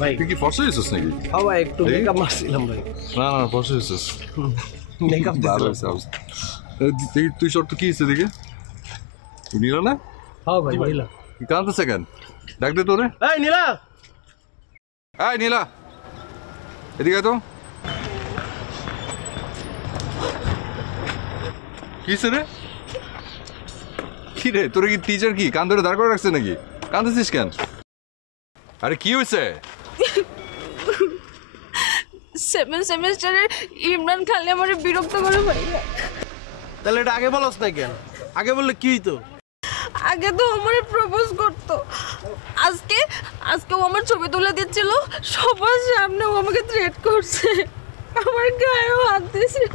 ভাই তুই কি ফর্সা হয়েছিস নাকি? হ্যাঁ ভাই একটু মেকআপ মারছিলাম ভাই। না না ফর্সা হয়েছিস। মেকআপ ভালো হয়েছে। তুই শর্ট তো কি হয়েছে দিকে? তুই নিল না? হ্যাঁ ভাই নীলা। কাঁদতেছে কেন? ডাক দে তোরে। এই নীলা, এই নীলা এদিকে তো কি রে? কি রে তোর কি টিচার কি কান ধরে দাঁড় করে রাখছে নাকি? কাঁদতেছিস কেন? আরে কি হয়েছে? 7 সেমিস্টারের ইমরান খালি আমার বিরক্ত করে ভাই। তাহলে এটা আগে বলস না কেন? আগে বললে কি হইতো? আগে তো আমার প্রপোজ করতো, আজকে ও আমার ছবি তুলে দিচ্ছিল, সবার সামনে ও আমাকে থ্রেট করছে, আমার গায়েও হাত দিয়েছিল,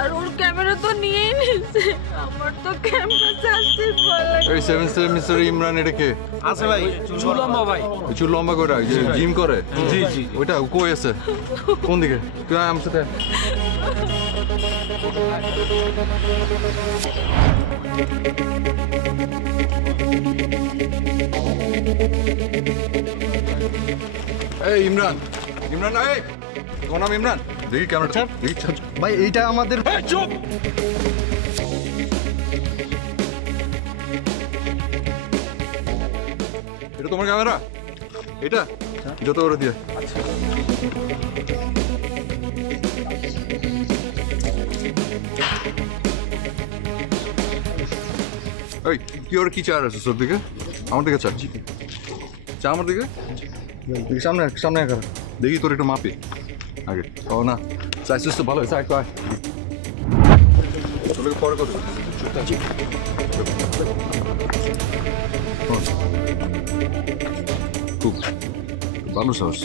আর ওর ক্যামেরা তো নিয়েই নিয়েছে। আমার তো ক্যামেরা চাচ্ছি বলে। এই 7 সেমিস্টার ইমরান এটা কে? আছে ভাই, চুল লম্বা ভাই। চুল লম্বা করে জিম করে? জি জি। ওইটা কই আছে? কোন দিকে? তুই আয় আমার সাথে। এই ইমরান, ইমরান এই তোমার নাম ইমরান? দেখি ক্যামেরা দেখি। ভাই এইটা আমাদের চুপ। এটা তোমার ক্যামেরা? এটা যত করে দিয়ে। এই কি ওর কি চার আছে তোর দিকে? আমার দিকে চার। চা আমার দিকে সামনে সামনে কর। দেখি তোর একটু মাপি আগে। ও না চাইছিস তো ভালো হয়েছে। একটু আয় তোকে পরে কত খুব ভালো সাহস,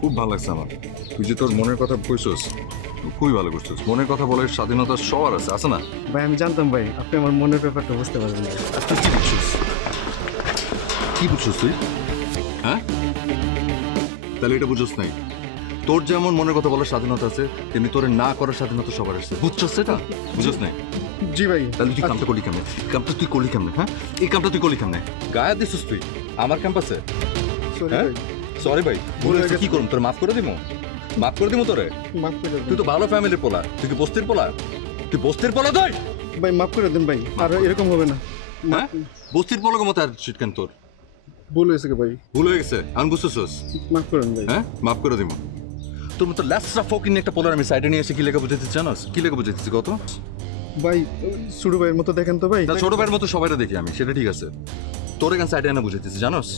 খুব ভালো লাগছে আমার। তুই যে তোর মনের কথা কইছস খুবই ভালো করছিস। মনের কথা বলার স্বাধীনতা সবার আছে, আছে না? ভাই আমি জানতাম ভাই আপনি আমার মনের ব্যাপারটা বুঝতে পারবেন। তুই কি বুঝছিস? কি বুঝছিস তুই? হ্যাঁ তাহলে এটা বুঝছিস নাই? তোর যেমন মনের কথা বলার স্বাধীনতা আছে তেমনি তোর না করার স্বাধীনতা সবার আছে। বুঝছস সেটা? বুঝছস নাই? জি ভাই। তাহলে তুই কামটা করলি কেমনে? কামটা তুই করলি কেমনে? হ্যাঁ এই কামটা তুই করলি কেমনে? গায়ে দিছিস তুই আমার ক্যাম্পাসে? হ্যাঁ সরি ভাই, ভুল হয়েছে। কি করুম? তোর মাফ করে দিমু? মাফ করে দিমু তোরে? মাফ করে দেন তুই তো ভালো ফ্যামিলির পোলা। তুই কি বস্তির পোলা? তুই বস্তির পোলা তুই? ভাই, মাফ করে দেন ভাই, আর এরকম হবে না। হ্যাঁ বস্তির পোলাকে মতো আর শিট কেন তোর? ভুল হয়েছে কি ভাই? ভুল হয়ে গেছে আমি বুঝতেছস? মাফ করেন ভাই। হ্যাঁ মাফ করে দিমু। তোর মতো ল্যাসরা ফকিং একটা পোলার আমি সাইডে নিয়ে এসে কি লেখা বুঝাইতে জানোস? কি লেখা বুঝাইতেছি কত? ভাই ছোট ভাইয়ের মতো দেখেন তো ভাই। তা ছোট ভাইয়ের মতো সবাইটা দেখি আমি, সেটা ঠিক আছে। তোর এখানে সাইডে এনে বুঝাইতেছি জানোস,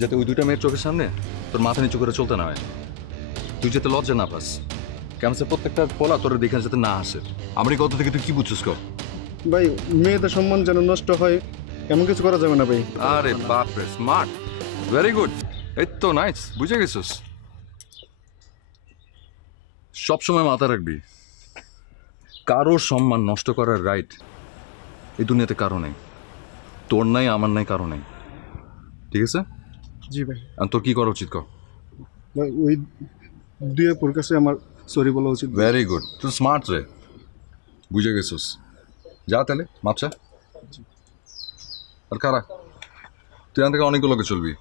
যাতে ওই দুইটা মেয়ের চোখের সামনে তোর মাথা নিচু করে চলতে না হয়। তুই যাতে লজ্জা না পাস। ক্যাম্পাসে প্রত্যেকটা পোলা তোর দেখে যাতে না আসে। আমার এই কথা থেকে তুই কি বুঝছিস কর? ভাই মেয়েদের সম্মান যেন নষ্ট হয় এমন কিছু করা যাবে না ভাই। আরে বাপ রে, স্মার্ট, ভেরি গুড। এই তো নাইস, বুঝে গেছিস। সবসময় মাথা রাখবি, কারোর সম্মান নষ্ট করার রাইট এই দুনিয়াতে কারো নেই। তোর নাই, আমার নাই, কারো নেই। ঠিক আছে? জি ভাই। আর তোর কি করা উচিত কর? ভাই ওই দুই আপুর কাছে আমার সরি বলা উচিত। ভেরি গুড, তুই স্মার্ট রে, বুঝে গেছিস। যা তাহলে মাপচা। আর কারা? তুই এখান থেকে অনেকের লোকে চলবি,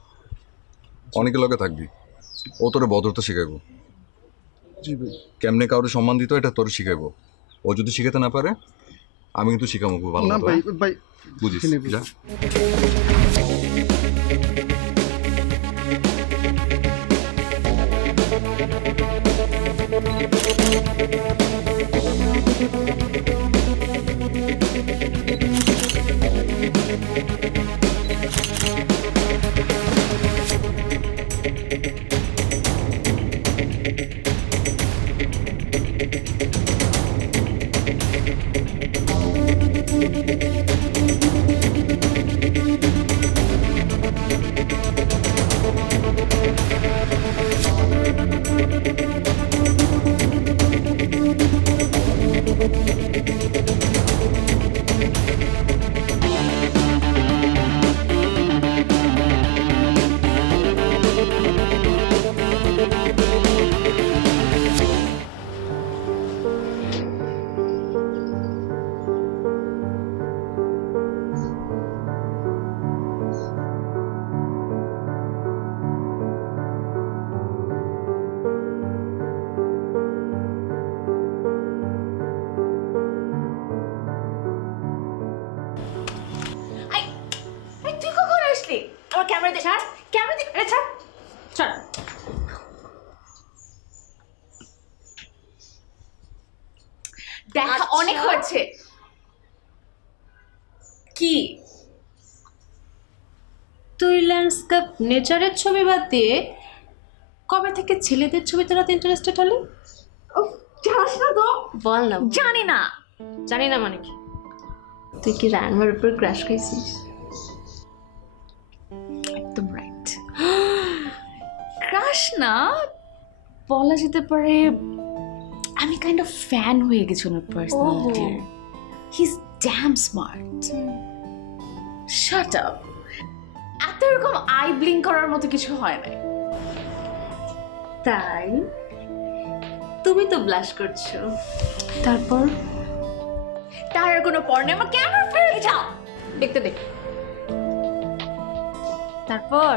অনেকের লোকে থাকবি। ও তোরে ভদ্রতা শিখাইবো। জি ভাই। কেমনে কাউরে সম্মান দিত এটা তোরে শিখাইবো। ও যদি শিখাতে না পারে আমি কিন্তু শিখাবো খুব ভালো। না ভাই, ভাই বুঝিস যা। ক্যামেরা দে ছাড় ক্যামেরা দে আরে ছাড় ছাড় দেখা অনেক হয়েছে কি তুই ল্যান্ডস্কেপ নেচারের ছবি বাদ দিয়ে কবে থেকে ছেলেদের ছবি তোলাতে ইন্টারেস্টেড হলি? জানাস না তো বল না। জানি না জানি না মানে কি? তুই কি রানওয়ের উপর ক্র্যাশ খাইছিস? একদম রাইট ক্রাশ না বলা যেতে পারে আমি কাইন্ড অফ ফ্যান হয়ে গেছি ওনার পার্সোনালিটির he is damn smart shut up এত এরকম আই ব্লিঙ্ক করার মতো কিছু হয় না তাই তুমি তো ব্লাশ করছো, তারপর তার আর কোনো পর নেই আমার ক্যামেরা ফেলে যাও দেখতে দেখ। তারপর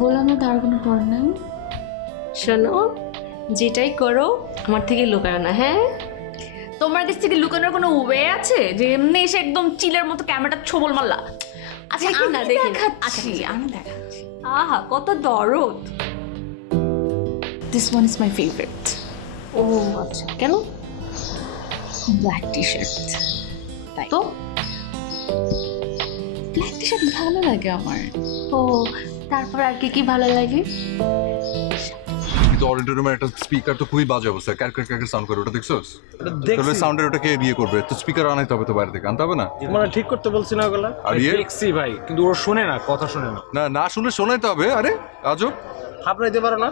বললাম না তার কোনো পর নেই শোনো, যেটাই করো আমার থেকে লুকায় না, হ্যাঁ? তোমার কাছ থেকে লুকানোর কোনো ওয়ে আছে যে এমনি এসে একদম চিলের মতো ক্যামেরাটা ছোবল মারলা? আচ্ছা দেখি না, আমি দেখি। দেখাচ্ছি আমি দেখাচ্ছি আহা কত দরদ। This one is my favourite ও আচ্ছা, কেন? ব্ল্যাক টি শার্ট তাই তো ব্ল্যাক টি শার্ট ভালো লাগে আমার ও তারপর আর কি কি ভালো লাগে? কিন্তু অডিটোরিয়ামের একটা স্পিকার তো খুবই বাজে অবস্থা, ক্যার সাউন্ড করে, ওটা দেখছোস? তাহলে সাউন্ডের ওটাকে ইয়ে করবে, তো স্পিকার আনাইতে হবে তো বাইরে থেকে, আনতে হবে না? মানে ঠিক করতে বলছি না ওগুলা? আর ইয়ে দেখছি ভাই, কিন্তু ওর শোনে না, কথা শোনে না। না না শুনলে শোনাইতে হবে। আরে আজব। আপনাইতে পারো না?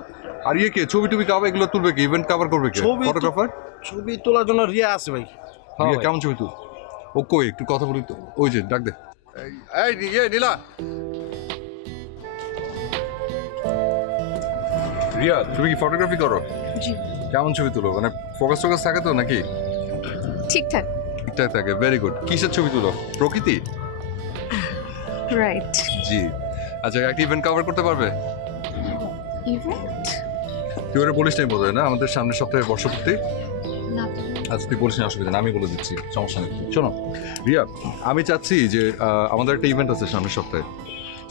আর ইয়ে কে ছবি টবি কাভার এগুলো তুলবে কি? ইভেন্ট কভার করবে কে? ছবি তো- ফটোগ্রাফার? ছবি তোলার জন্য রিয়া আছে ভাই। রিয়া ভাই। কেমন ছবি তুল? ও কই একটু কথা বলি তো। ওই যে ডাক দে। এই ইয়ে নীলা। রিয়া তুমি কি ফটোগ্রাফি করো? জি কেমন ছবি তুলো? মানে ফোকাস টোকাস থাকে তো নাকি? ঠিকঠাক ঠিকঠাক থাকে, ভেরি গুড। কিসের ছবি তুলো? প্রকৃতি? রাইট জি। আচ্ছা একটা ইভেন্ট কভার করতে পারবে? ইভেন্ট তুই ওরা বলিস নাই বোধ হয় না আমাদের সামনের সপ্তাহে বর্ষপূর্তি? না আচ্ছা তুই বলিস না, অসুবিধা না, আমি বলে দিচ্ছি, সমস্যা নেই। শোনো রিয়া, আমি চাচ্ছি যে আমাদের একটা ইভেন্ট আছে সামনের সপ্তাহে,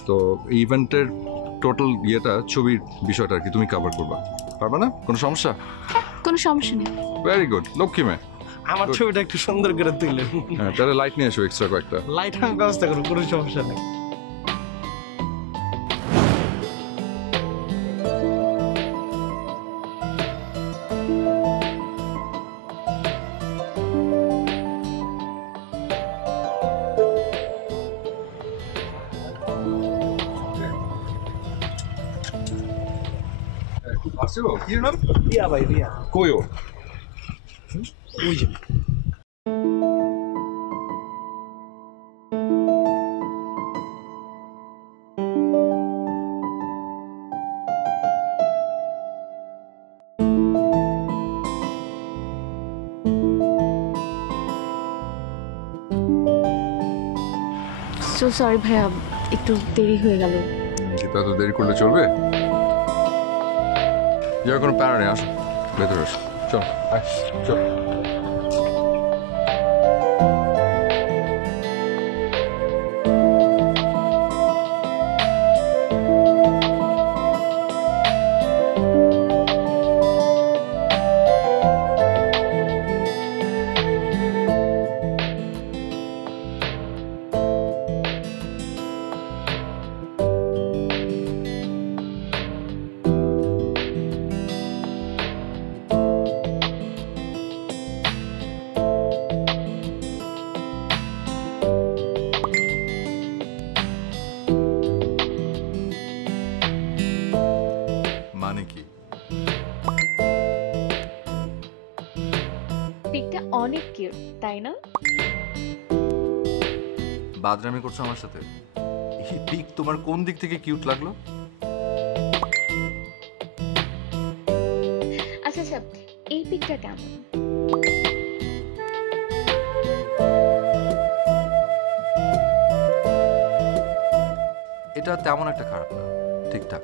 তো এই ইভেন্টের টোটাল ইয়েটা ছবির বিষয়টা আর কি তুমি কভার করবা, পারবা না? কোনো সমস্যা? কোনো সমস্যা নেই ভেরি গুড, লক্ষ্মী মেয়ে। আমার ছবিটা একটু সুন্দর করে তুললেন। হ্যাঁ তাহলে লাইট নিয়ে এসো এক্সট্রা কয়েকটা। লাইট আমি ব্যবস্থা করবো, কোনো সমস্যা নেই। আসছো? কি নাম? রিয়া ভাই, রিয়া। কই ও? ওই যে সো সরি ভাইয়া একটু দেরি হয়ে গেল কিন্তু এত দেরি করলে চলবে? যার কোনো প্যারা নেই, আসো ভেতরে আসো, চল আয় চল। মানে কি? পিকটা অনেক কিউট তাই না বাদরামি করছো আমার সাথে? এই পিক তোমার কোন দিক থেকে কিউট লাগলো? আচ্ছা আচ্ছা এই পিকটা কেমন এটা তেমন একটা খারাপ না, ঠিকঠাক।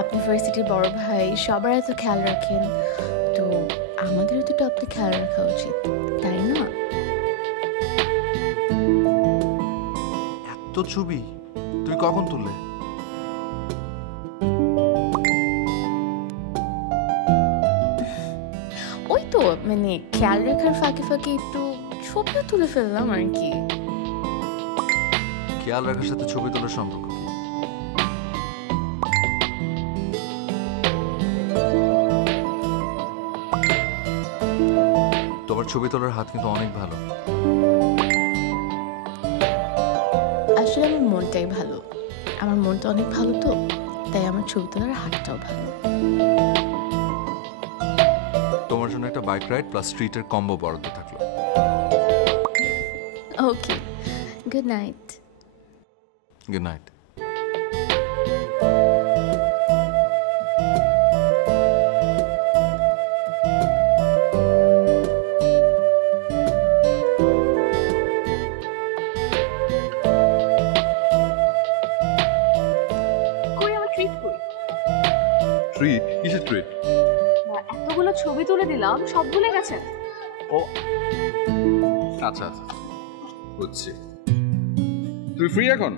আপনি ভার্সিটির বড় ভাই, সবার এত খেয়াল রাখেন, তো আমাদেরও তো টপটা খেয়াল রাখা উচিত, তাই না? এত ছবি তুই কখন তুললে? ওই তো মানে খেয়াল রাখার ফাঁকে ফাঁকে একটু ছবিও তুলে ফেললাম আর কি। খেয়াল রাখার সাথে ছবি তোলার সম্পর্ক কি? তোমার ছবি তোলার হাত কিন্তু অনেক ভালো। আসলে আমার মনটাই ভালো, আমার মনটা অনেক ভালো তো, তাই আমার ছবি তোলার হাতটাও ভালো। তোমার জন্য একটা বাইক রাইড প্লাস স্ট্রিটের কম্বো বরাদ্দ থাকলো। ওকে, গুড নাইট। Good night. কই আমার ট্রিট কই? ট্রিট? কিসের ট্রিট? এতগুলো ছবি তুলে দিলাম, সব ভুলে গেছেন? ও আচ্ছা আচ্ছা, বুঝছি। তুই ফ্রি এখন?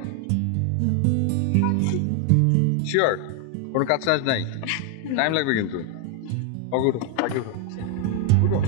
শিওর? কোনো কাজ টাজ নাই? টাইম লাগবে কিন্তু। ওকে, উঠো, আগে উঠো, উঠো।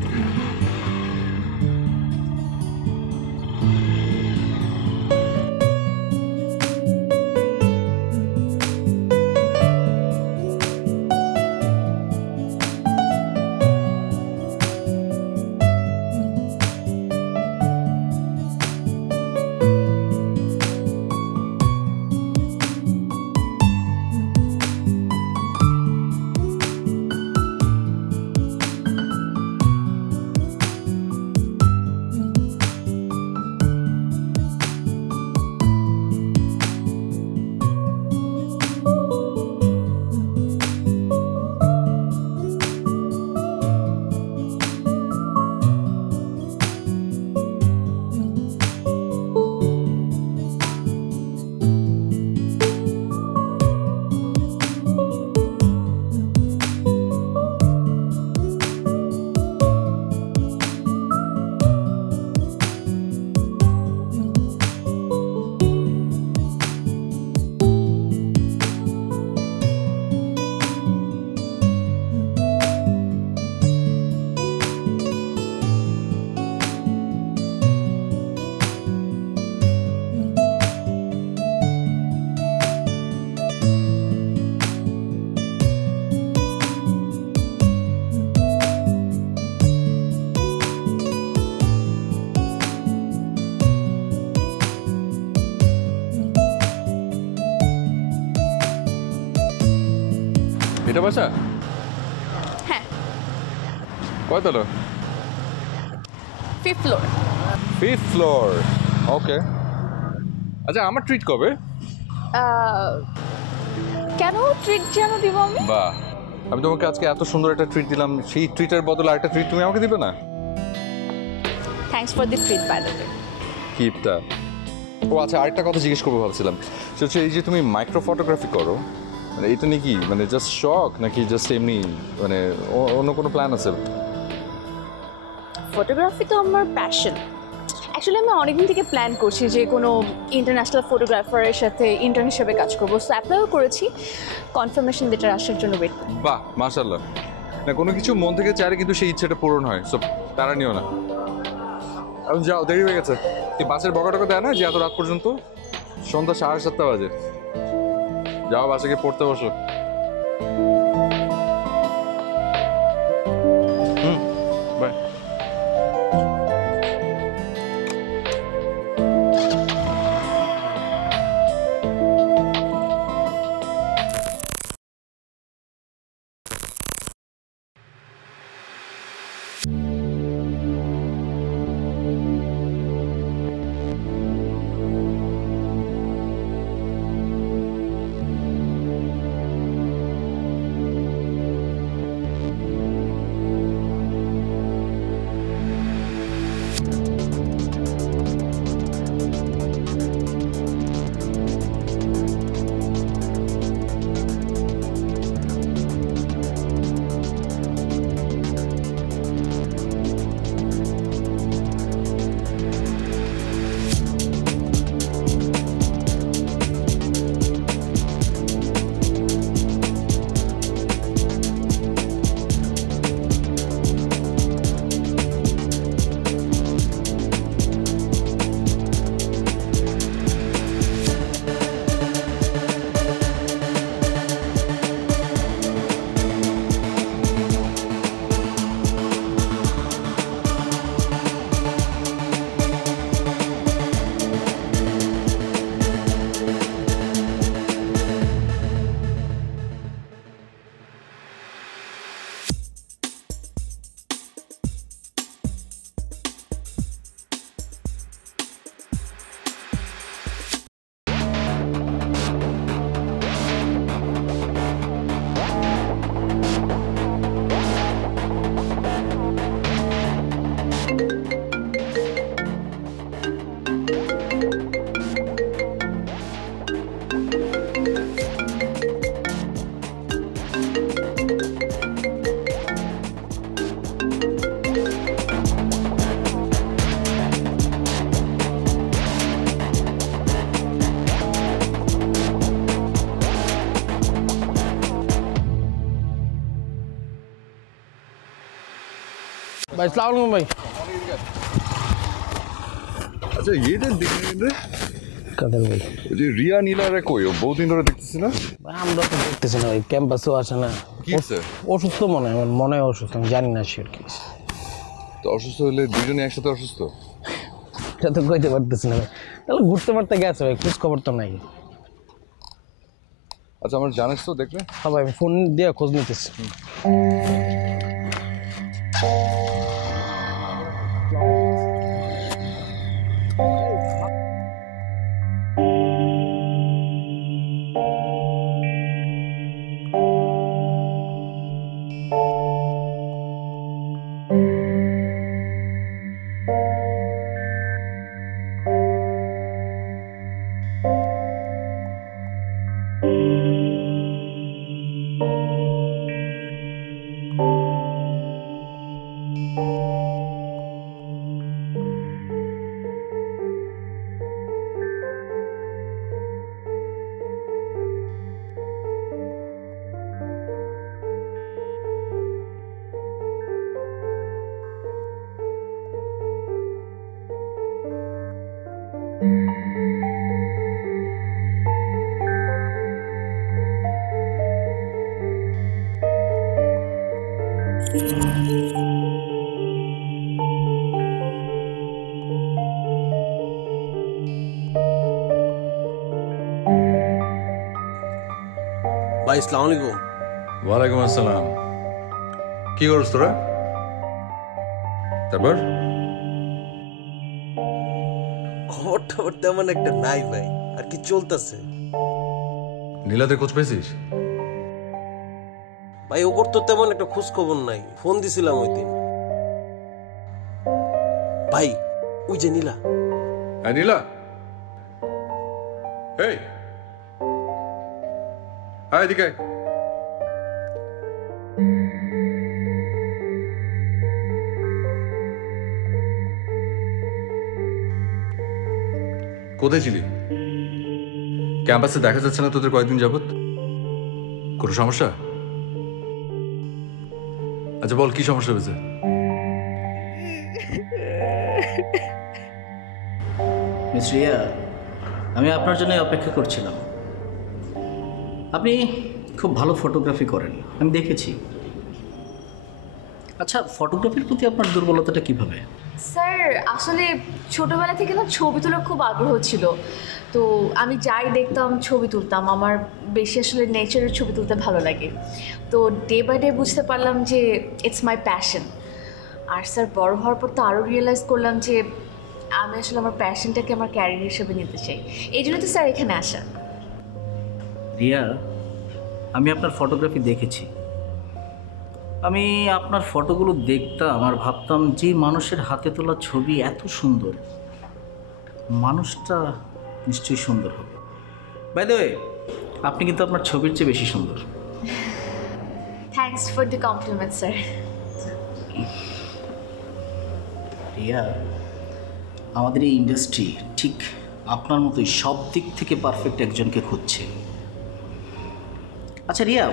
এটা বাসা? হ্যাঁ, কয়তলা? 5th floor. 5th floor. ওকে। আচ্ছা, আমার ট্রিট কবে? কেন ট্রিট যেন দিব আমি? বাহ, আমি তোমাকে আজকে এত সুন্দর একটা ট্রিট দিলাম, সেই ট্রিটের বদলে আরেকটা ট্রিট তুমি আমাকে দিবে না? Thanks for the treat by the way. কিপটা। ও আচ্ছা, আরেকটা কথা জিজ্ঞেস করবো ভাবছিলাম, সেটা হচ্ছে এই যে তুমি মাইক্রো ফটোগ্রাফি করো, মানে এটা নাকি মানে জাস্ট শখ নাকি জাস্ট এমনি মানে অন্য কোনো প্ল্যান আছে? ফটোগ্রাফি তো আমার প্যাশন। অ্যাকচুয়ালি আমি অনেকদিন থেকে প্ল্যান করছি যে কোনো ইন্টারন্যাশনাল ফটোগ্রাফারের সাথে ইন্টার্ন হিসেবে কাজ করবো, সো অ্যাপ্লাইও করেছি, কনফার্মেশন লেটার আসার জন্য ওয়েট। বাহ, মাশাআল্লাহ। না, কোনো কিছু মন থেকে চাইলে কিন্তু সেই ইচ্ছেটা পূরণ হয়, সো তারা নিও না। এখন যাও, দেরি হয়ে গেছে। তুই বাসের বকাটকা দেয় না যে এত রাত পর্যন্ত? সন্ধ্যা 7:30 বাজে। যাও, বাসে গিয়ে পড়তে বসো। বাই। ভাই সালাম আলাইকুম ভাই। আচ্ছা এটা দেখলেন রে কাদের ভাই? ওই যে রিয়া নীলারে কই ও বহুদিন ধরে দেখতেছি না। ভাই আমরা তো দেখতেছি না, ওই ক্যাম্পাসেও আসে না। কি হচ্ছে? অসুস্থ মনে হয়, আমার মনে হয় অসুস্থ, আমি জানি না শিওর কি। তো অসুস্থ হলে দুজনে একসাথে অসুস্থ? এটা তো কইতে পারতেছি না ভাই। তাহলে ঘুরতে পারতে গেছে ভাই, খোঁজ খবর তো নাই। আচ্ছা আমার জানিস তো দেখলে? হ্যাঁ ভাই, ফোন দিয়ে খোঁজ নিতেছি। ভাই আসসালামু আলাইকুম। ওয়ালাইকুম আসসালাম। কি করছ তোরা? তারপর খবর টবর তেমন একটা নাই ভাই, আর কি চলতেছে? নীলাদের খোঁজ পেয়েছিস? ভাই ওপর তো তেমন একটা খোঁজ খবর নাই, ফোন দিছিলাম ওই দিন। ভাই ওই যে নীলা। হ্যাঁ নীলা, এই আয় এদিকে আয়। কোথায় ছিলি? ক্যাম্পাসে দেখা যাচ্ছে না তোদের কয়েকদিন যাবত? কোনো সমস্যা? আচ্ছা বল কি সমস্যা হয়েছে? মিস রিয়া, আমি আপনার জন্য অপেক্ষা করছিলাম। আপনি খুব ভালো ফটোগ্রাফি করেন, আমি দেখেছি। আচ্ছা, ফটোগ্রাফির প্রতি আপনার দুর্বলতাটা কিভাবে? স্যার আসলে ছোটবেলা থেকে না ছবি তোলার খুব আগ্রহ ছিল, তো আমি যাই দেখতাম ছবি তুলতাম। আমার বেশি আসলে নেচারের ছবি তুলতে ভালো লাগে। তো ডে বাই ডে বুঝতে পারলাম যে ইটস মাই প্যাশন। আর স্যার বড় হওয়ার পর তো আরও রিয়েলাইজ করলাম যে আমি আসলে আমার প্যাশনটাকে আমার ক্যারিয়ার হিসেবে নিতে চাই। এই জন্য তো স্যার এখানে আসা। রিয়া, আমি আপনার ফটোগ্রাফি দেখেছি। আমি আপনার ফটোগুলো দেখতাম আর ভাবতাম যে মানুষের হাতে তোলা ছবি এত সুন্দর, মানুষটা নিশ্চয়ই সুন্দর হবে। বাই দ্য ওয়ে, আপনি কিন্তু আপনার ছবির চেয়ে বেশি সুন্দর। Thanks for the compliment sir. Riya, আমাদের এই ইন্ডাস্ট্রি ঠিক আপনার মতোই সব দিক থেকে পারফেক্ট একজনকে খুঁজছে। আচ্ছা রিয়া,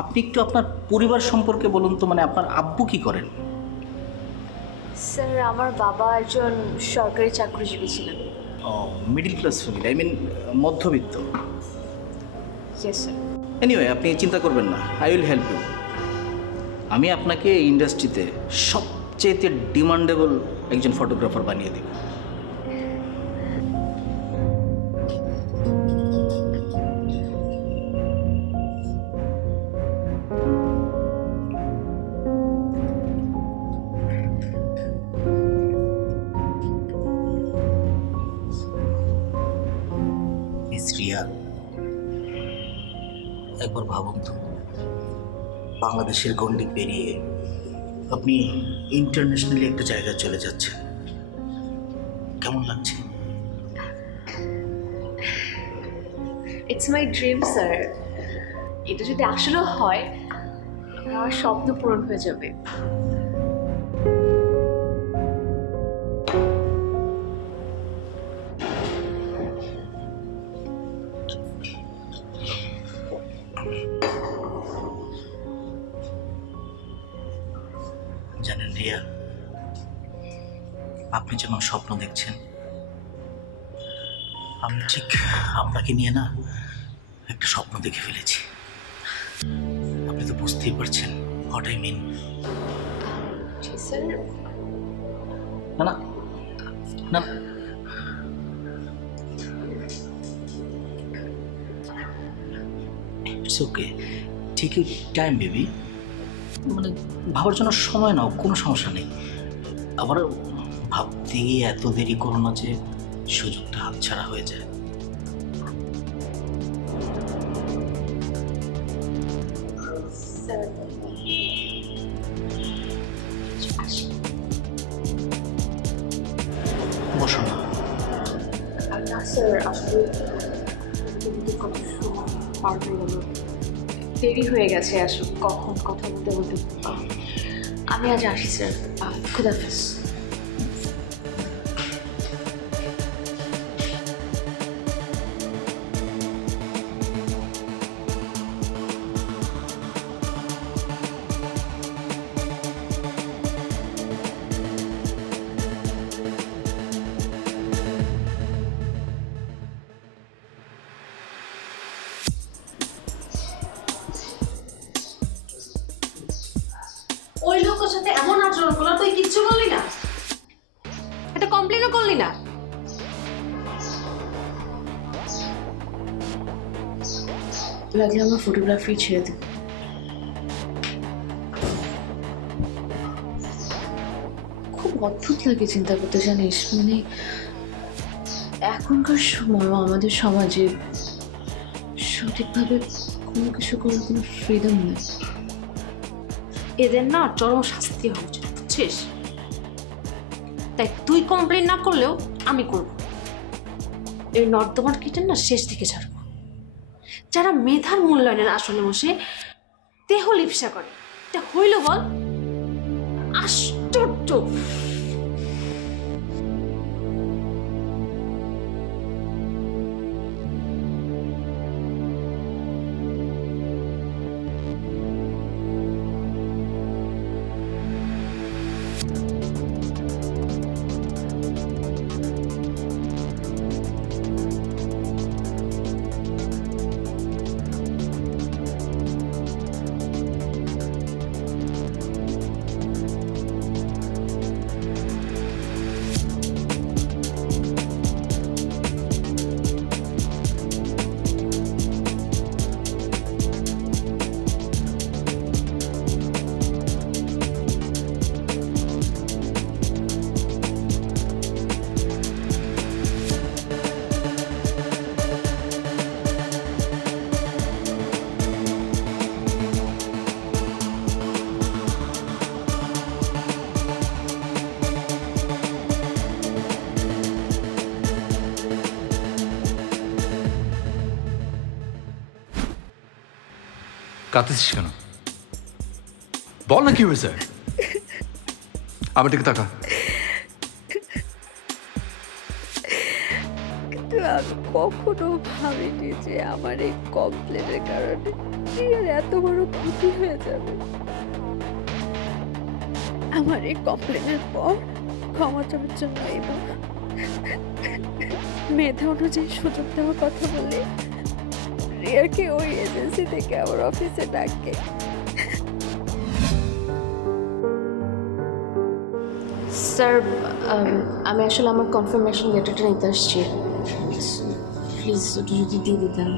আপনি একটু আপনার পরিবার সম্পর্কে বলুন তো, মানে আপনার আব্বু কি করেন? স্যার আমার বাবা একজন সরকারি চাকরিজীবী ছিলেন। ও, middle class family, I mean মধ্যবিত্ত। Yes sir. এনিওয়ে, আপনি চিন্তা করবেন না, আই উইল হেল্প ইউ। আমি আপনাকে এই ইন্ডাস্ট্রিতে সবচেয়ে ডিমান্ডেবল একজন ফটোগ্রাফার বানিয়ে দেব। রিয়া, একবার ভাবুন তো, বাংলাদেশের গণ্ডি পেরিয়ে আপনি ইন্টারন্যাশনালি একটা জায়গায় চলে যাচ্ছেন, কেমন লাগছে? It's my dream sir. এটা যদি আসলে হয়, আমার স্বপ্ন পূরণ হয়ে যাবে। জানেন রিয়া, আপনি যেমন স্বপ্ন দেখছেন, আমি ঠিক আপনাকে নিয়ে না একটা স্বপ্ন দেখে ফেলেছি। আপনি তো বুঝতেই পারছেন হোয়াট আই মিন। না না না, ইটস ওকে, ঠিক টাইম বেবি, মানে ভাবার জন্য সময় নাও, কোনো সমস্যা নেই। আবার ভাবতে গিয়ে এত দেরি করো না যে সুযোগটা হাতছাড়া হয়ে যায়। বসো না। না স্যার, আসলে দেরি হয়ে গেছে আসলে, কখন কথা বলতে বলতে। আমি আজ আসি স্যার, খুদাহাফেজ। ওই লোকের সাথে এমন আচরণ করলো, তুই কিচ্ছু বললি না, একটা কমপ্লেনও করলি না। লাগলে আমার ফটোগ্রাফি ছেড়ে দেব। খুব অদ্ভুত লাগে চিন্তা করতে, জানিস, মানে এখনকার সময় আমাদের সমাজে সঠিকভাবে কোনো কিছু করার কোনো ফ্রিডম নেই। এদের না চরম শাস্তি হওয়া উচিত, বুঝছিস? তাই তুই কমপ্লেন না করলেও আমি করব। এই নর্দমার কিটেন না শেষ দিকে ছাড়বো। যারা মেধার মূল্যায়নের আসনে বসে দেহ লিপসা করে, এটা হইল বল? আশ্চর্য। কাঁদতেছিস কেন? বল না কি হয়েছে। আমার দিকে তাকা। কিন্তু আমি কখনো ভাবিনি যে আমার এই কমপ্লেনের কারণে রিয়ার এত বড় ক্ষতি হয়ে যাবে। আমার এই কমপ্লেনের পর ক্ষমা চাওয়ার জন্য এবং মেধা অনুযায়ী সুযোগ দেওয়ার কথা বলে রিয়াকে ওই এজেন্সি থেকে আমার অফিসে ডাকে। স্যার, আমি আসলে আমার কনফার্মেশন লেটারটা নিতে আসছি, প্লিজ ওটা যদি দিয়ে দিতেন।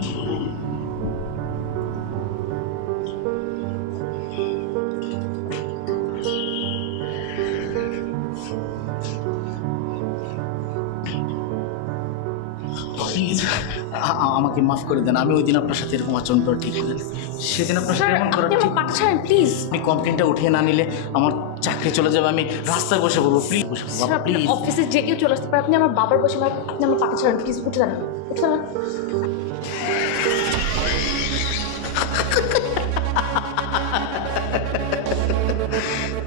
আমাকে মাফ করে দেন, আমি ওই দিন আপনার সাথে এরকম আচরণ করা ঠিক করেন। সেদিন আপনার সাথে এরকম করা ঠিক। প্লিজ, আপনি কমপ্লেনটা উঠিয়ে না নিলে আমার চাকরি চলে যাবে, আমি রাস্তায় বসে বলবো। প্লিজ বসে বাবা, প্লিজ। অফিসে যে কেউ চলে আসতে পারে, আপনি আমার বাবার বসে, আপনি আমার পাটা ছাড়েন প্লিজ, উঠে দাঁড়ান, উঠে দাঁড়ান।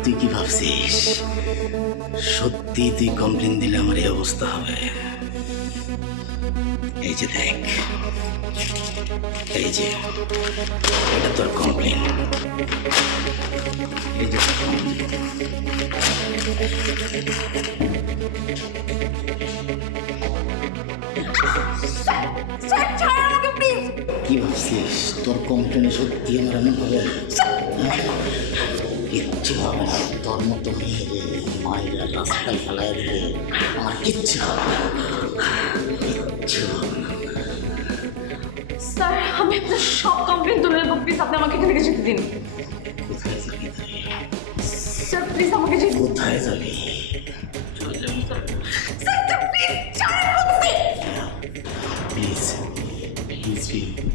তুই কি ভাবছিস সত্যি তুই কমপ্লেন দিলে আমার এই অবস্থা হবে? এই যে দেখ, এই যে এটা তোর কমপ্লেন, এই যে কি ভাবছিস তোর কমপ্লেনে সত্যি আমার এমন হবে? কিচ্ছু হবে না, তোর মতো মেয়ে মায়ের রাস্তায় ফেলায় দিলে আমার কিচ্ছু হবে না, কিচ্ছু হবে না। স্যার আমি আপনার সব কমপ্লেন তুলে নেবো, প্লিজ আপনি আমাকে এখান থেকে যেতে দিন। কোথায় যাবি তুই? স্যার প্লিজ আমাকে যেতে দিন। কোথায় যাবি? প্লিজ প্লিজ,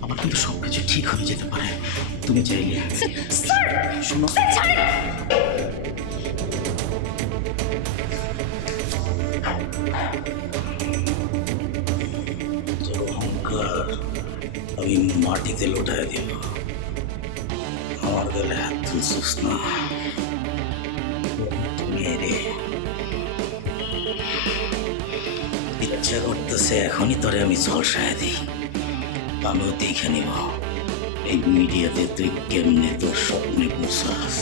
আমার কিন্তু সব কিছু ঠিক হয়ে যেতে পারে, তুমি চাইলে। স্যার শোনো, তোর অহংকার আমি মাটিতে লোটায় দিব, আমার গেলে হাত তুলছিস না মেরে। ইচ্ছা করতেছে এখনই তোরে আমি ঝলসায় দিই, আমিও দেখে নিব এই মিডিয়াতে তুই কেমনে তোর স্বপ্নে পৌঁছাস।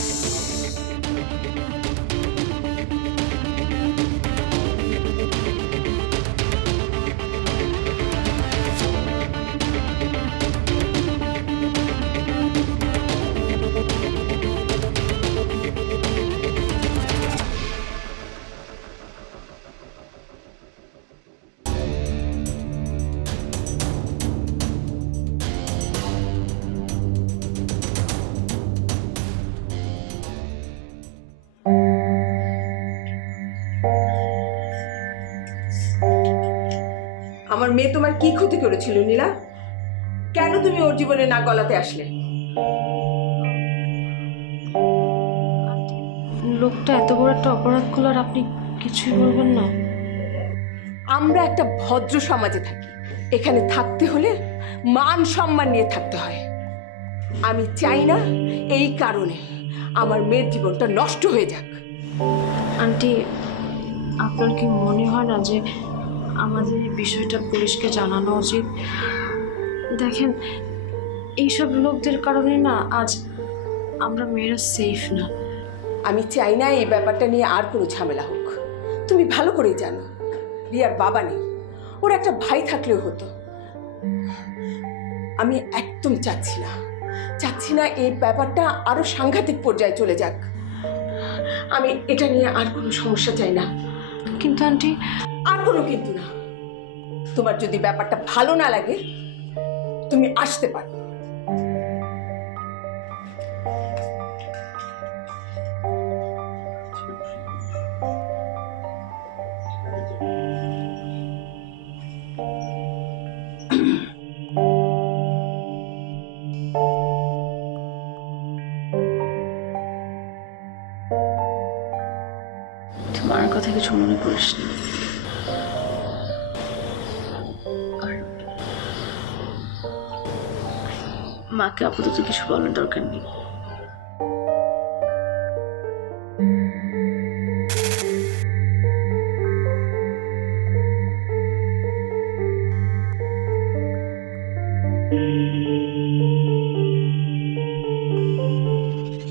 আমার মেয়ে তোমার কি ক্ষতি করেছিল নীলা? কেন তুমি ওর জীবনে নাক গলাতে আসলে? লোকটা এত বড় একটা অপরাধ করলো আর আপনি কিছুই বলবেন না? আমরা একটা ভদ্র সমাজে থাকি, এখানে থাকতে হলে মান সম্মান নিয়ে থাকতে হয়। আমি চাই না এই কারণে আমার মেয়ের জীবনটা নষ্ট হয়ে যাক। আন্টি আপনার কি মনে হয় না যে আমাদের এই বিষয়টা পুলিশকে জানানো উচিত? দেখেন এইসব লোকদের কারণে না আজ আমরা মেয়েরা সেফ না। আমি চাই না এই ব্যাপারটা নিয়ে আর কোনো ঝামেলা হোক। তুমি ভালো করেই জানো রিয়ার বাবা নেই, ওর একটা ভাই থাকলেও হতো। আমি একদম চাচ্ছি না এই ব্যাপারটা আরো সাংঘাতিক পর্যায়ে চলে যাক। আমি এটা নিয়ে আর কোনো সমস্যা চাই না। কিন্তু আন্টি, আর কোনো কিন্তু না। তোমার যদি ব্যাপারটা ভালো না লাগে তুমি আসতে পারো। তোমার কথা কিছু মনে করিস না। আর মাকে আপাতত কিছু বলার দরকার নেই।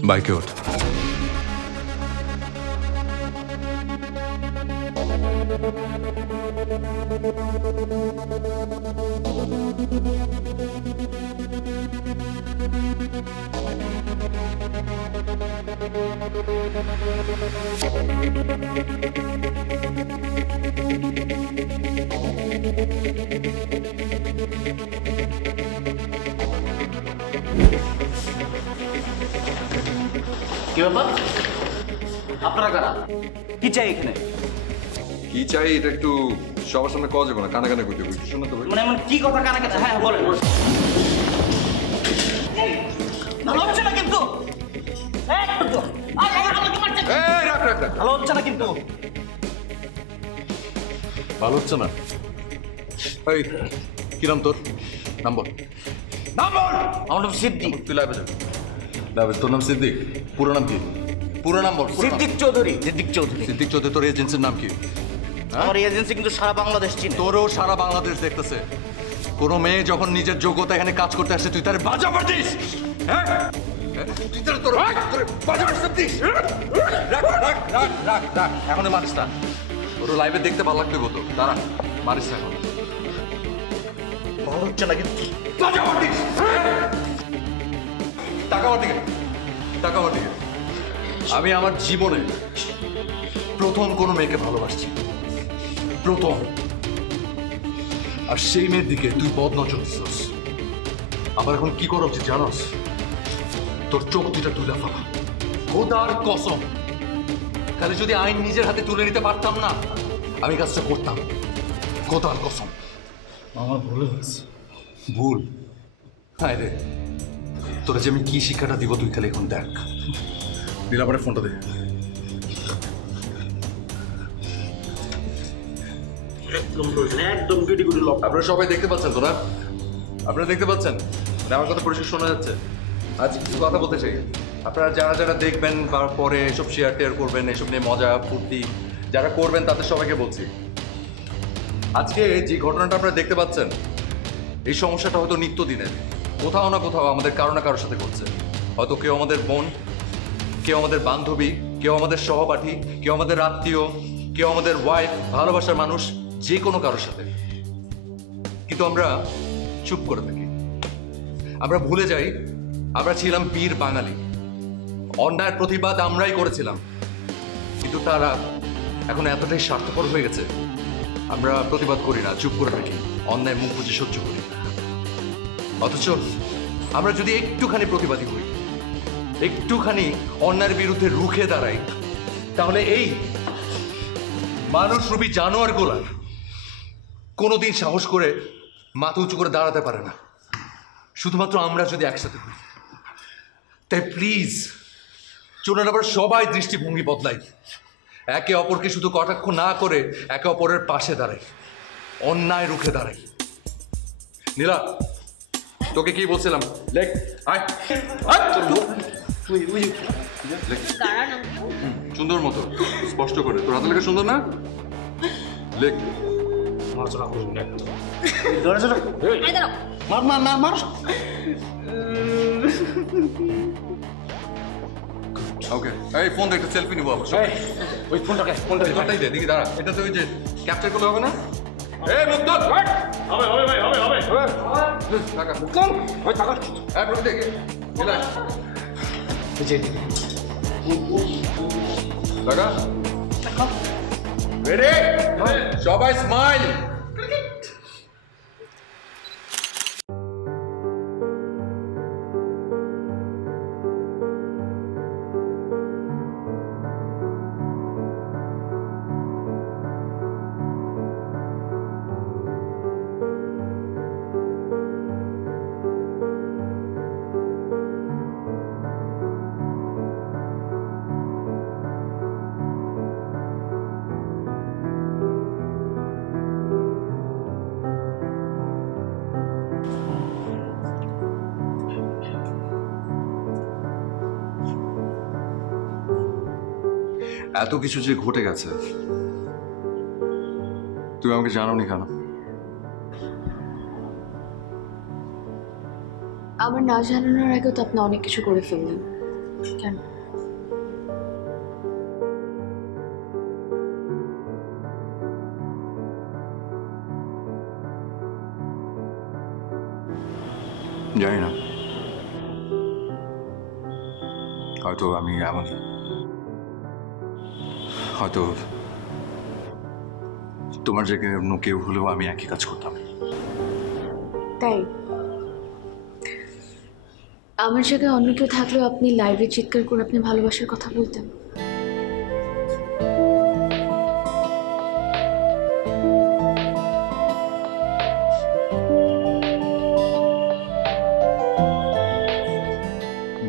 বাইকে ওঠ। কি ব্যাপার? আপনারা কারা? কি চাই এখানে? কি চাই এটা একটু সবার সামনে কওয়া যাবে না, কানে কানে কইতে হবে, শোনো তো ভাই। মানে এমন কি কথা কানে কানে? হ্যাঁ বলেন। ভালো হচ্ছে না কিন্তু। এই রাখ রাখ রাখ। ভালো হচ্ছে না কিন্তু। ভালো হচ্ছে না? এই কি নাম তোর? নাম বল। নাম বল। আমার নাম সিদ্দিক। তুই লাইভে যাবি। লাইভে তোর নাম সিদ্দিক? পুরো নাম কি? পুরো নাম বল। সিদ্দিক চৌধুরী। সিদ্দিক চৌধুরী। সিদ্দিক চৌধুরী। তোর এজেন্সির নাম কি? আমার এজেন্সি কিন্তু সারা বাংলাদেশ চিনে। তোরও সারা বাংলাদেশ দেখতেছে। কোনো মেয়ে যখন নিজের যোগ্যতা এখানে কাজ করতে আসে তুই তার বাজা পারতিস, হ্যাঁ? তুই তার তোর বাজা পারতিস। রাখ রাখ রাখ রাখ রাখ, এখন মারিস না। ওর লাইভে দেখতে ভালো লাগবে তো, দাঁড়া, মারিস না এখন। হচ্ছে নাকি বাজা পারতিস। টাকা আমার দিকে, টাকা আমার দিকে। আমি আমার জীবনে প্রথম কোনো মেয়েকে ভালোবাসছি, প্রথম। আর সেই মেয়ের দিকে তুই বদ নজর দিছিস। আমার এখন কি করা উচিত জানোস? তোর চোখ দুটা তুলে ফেলা, খোদার কসম। খালি যদি আইন নিজের হাতে তুলে নিতে পারতাম না, আমি কাজটা করতাম, খোদার কসম। আমার ভুল হয়েছে। ভুল? হ্যাঁ রে, তোরা যে আমি কি শিক্ষাটা দিব তুই খালি এখন দেখ। নীলাপারে ফোনটা দে। আপনারা সবাই দেখতে পাচ্ছেন তোরা? আপনারা দেখতে পাচ্ছেন? আমার কথা পরিষ্কার শোনা যাচ্ছে? আজ কিছু কথা বলতে চাই। আপনারা যারা যারা দেখবেন বা পরে এসব শেয়ার টেয়ার করবেন, এসব নিয়ে মজা ফুর্তি যারা করবেন তাদের সবাইকে বলছি, আজকে যে ঘটনাটা আপনারা দেখতে পাচ্ছেন, এই সমস্যাটা হয়তো নিত্যদিনের, কোথাও না কোথাও আমাদের কারো না কারোর সাথে ঘটছে। হয়তো কেউ আমাদের বোন, কেউ আমাদের বান্ধবী, কেউ আমাদের সহপাঠী, কেউ আমাদের আত্মীয়, কেউ আমাদের ওয়াইফ, ভালোবাসার মানুষ, যে কোনো কারোর সাথে। কিন্তু আমরা চুপ করে থাকি, আমরা ভুলে যাই আমরা ছিলাম বীর বাঙালি, অন্যায়ের প্রতিবাদ আমরাই করেছিলাম। কিন্তু তারা এখন এতটাই স্বার্থপর হয়ে গেছে, আমরা প্রতিবাদ করি না, চুপ করে থাকি, অন্যায় মুখ বুঝে সহ্য করি। অথচ আমরা যদি একটুখানি প্রতিবাদী হই, একটুখানি অন্যায়ের বিরুদ্ধে রুখে দাঁড়াই, তাহলে এই মানুষরূপী জানোয়ারগুলার কোনোদিন সাহস করে মাথা উঁচু করে দাঁড়াতে পারে না, শুধুমাত্র আমরা যদি একসাথে হই। তাই প্লিজ চলুন আবার সবাই দৃষ্টিভঙ্গি বদলাই, একে অপরকে শুধু কটাক্ষ না করে একে অপরের পাশে দাঁড়াই, অন্যায় রুখে দাঁড়াই। নীলা, তোকে কি বলছিলাম? লেখ, আয় সুন্দর মতো স্পষ্ট করে, তোর হাতে লেখা সুন্দর না? লেখ। ওকে, এই ফোন দে, একটা সেলফি নিবো আবার। ওই ফোনটাকে ফোনটাই দে, দেখি দাঁড়া, এটা তো ওই যে ক্যাপচার করলে হবে না? এই মুক্ত, হবে হবে ভাই, হবে হবে টাকা চল ওই টাকা। হ্যাঁ প্রতি দেখি টাকা রেডি, সবাই স্মাইল। এত কিছু যে ঘটে গেছে, তুমি আমাকে জানাওনি কেন? আমার না জানানোর আগেও তো আপনি অনেক কিছু করে ফেললেন, কেন? জানি না, হয়তো আমি এমনই, হয়তো তোমার জায়গায় অন্য কেউ হলেও আমি একই কাজ করতাম। তাই আমার জায়গায় অন্য কেউ থাকলেও আপনি লাইভে চিৎকার করে আপনি ভালোবাসার কথা বলতেন।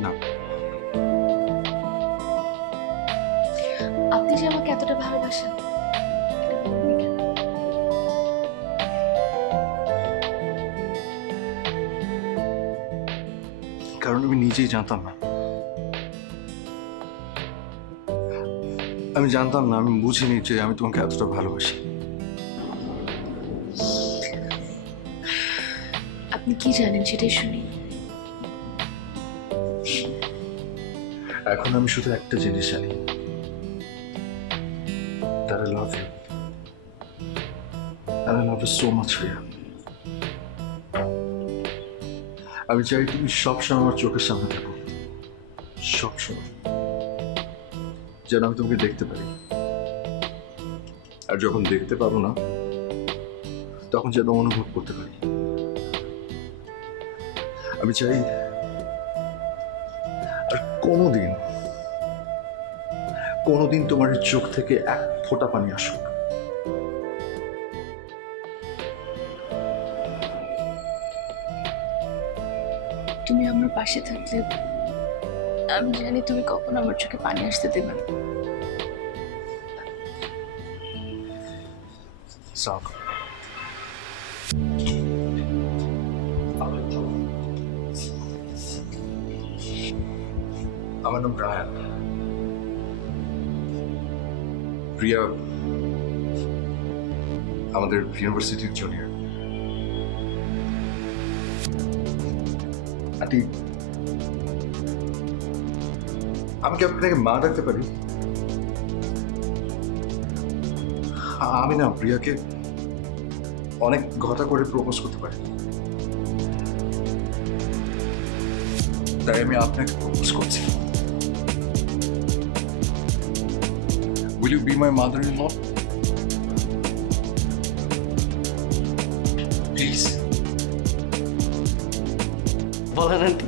না, আপনি যে আমাকে এতটা ভালোবাসেন, এটা বলবেন কেন? কারণ আমি নিজেই জানতাম না, আমি জানতাম না, আমি বুঝিনি যে আমি তোমাকে এতটা ভালোবাসি। আপনি কি জানেন সেটাই শুনি। এখন আমি শুধু একটা জিনিস জানি, that I love you. And I love you so much, Ria. আমি চাই তুমি সবসময় আমার চোখের সামনে থাকো, সবসময়, যেন আমি তোমাকে দেখতে পারি। আর যখন দেখতে পাবো না, তখন যেন অনুভব করতে পারি। আমি চাই আর কোনোদিন তোমার চোখ থেকে এক ফোঁটা পানি আসুক। তুমি আমার পাশে থাকলে আমি জানি তুমি কখনো আমার চোখে পানি আসতে দেবে না। সাক, আমার নাম রায়ান। প্রিয়া আমাদের ইউনিভার্সিটির জুনিয়র। আন্টি, আমি কি আপনাকে মা ডাকতে পারি? আমি না প্রিয়াকে অনেক ঘটা করে প্রপোজ করতে পারি, তাই আমি আপনাকে প্রপোজ করছি। Will you be my mother-in-law? Please. বলেন আন্টি।